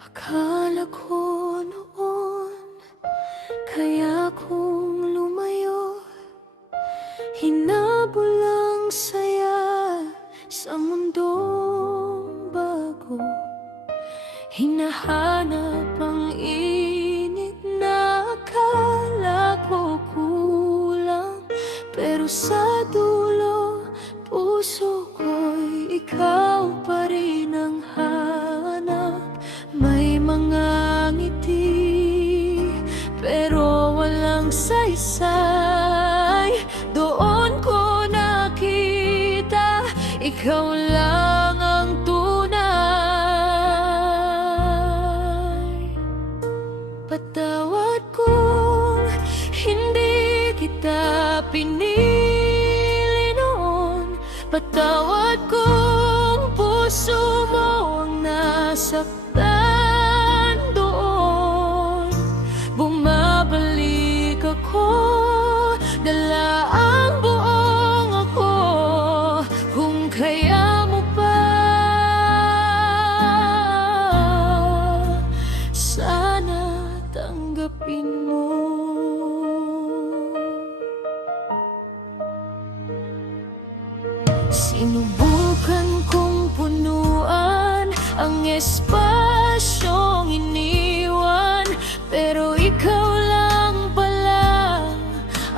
Akala ko noon, kaya kong lumayo, hinabol ang saya sa mundong bago. Hinahanap ang init na akala ko kulang, pero sa dulo, puso ko'y ikaw pa rin ang hanap. May mga ngiti, pero walang saysay. Doon ko nakita, ikaw lang ang tunay. Patawad kung hindi kita pinili noon. Patawad kung puso mo ang nasaktan doon. Bumabalik ako, dala ang buong ako. Kung kaya mo pa, sana tanggapin mo. Sinubukan kong punuan ang espasyong iniwan, pero ikaw lang pala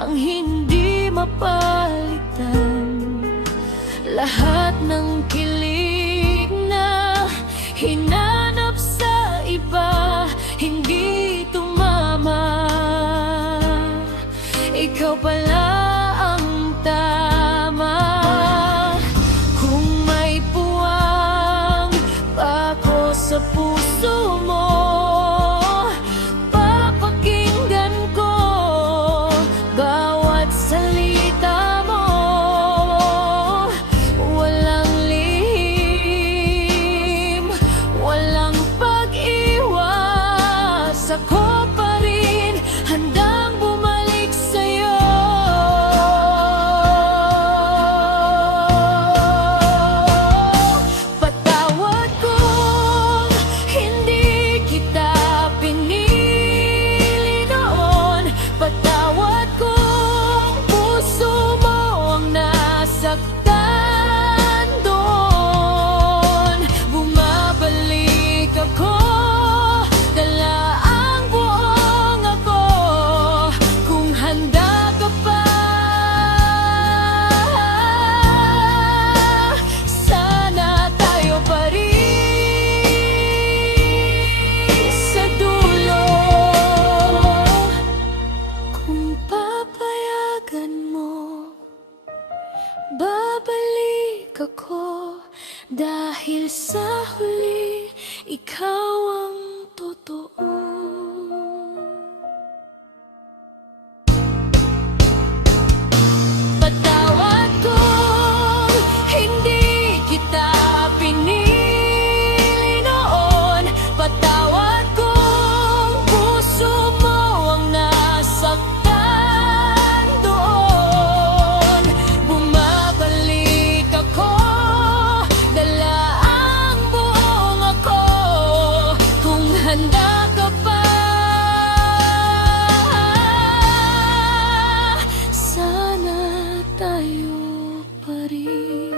ang hindi mapalitan. Lahat ng kilig na hinanap sa iba, hindi tumama. Ikaw pala ang tama. Kung may puwang pa ako sa puso mo, papakinggan ko bawat salita mo. Walang lihim, walang pag-iwas. Ako pa rin handang bumalik sa'yo. Patawad kung hindi kita pinili noon. Patawad kung puso mo ang nasaktan doon. Bumabalik ako, dala ang buong ako. Kung handa ka pa, sana tayo pa rin sa dulo. Kung papayagan mo, babalik ako, dahil sa huli, ikaw ang totoo. Patawad kung hindi kita pinili noon. Patawad kung puso mo ang nasaktan doon. Bumabalik ako, dala ang buong ako. Kung handa ka pa, sana tayo pa rin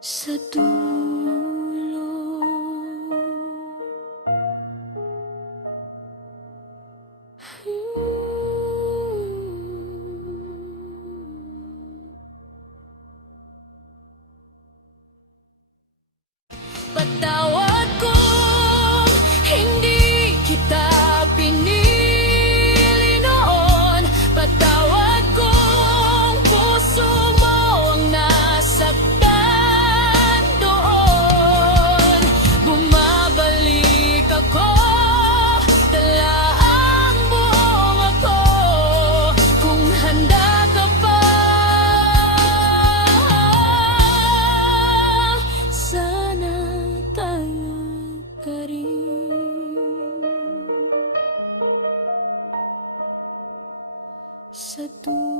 sa dulo. Patawad kung hindi kita pinili noon. Patawad kung puso mo ang nasaktan doon. Bumabalik ako, dala ang buong ako. Kung handa ka pa, sana tayo pa rin sa dulo.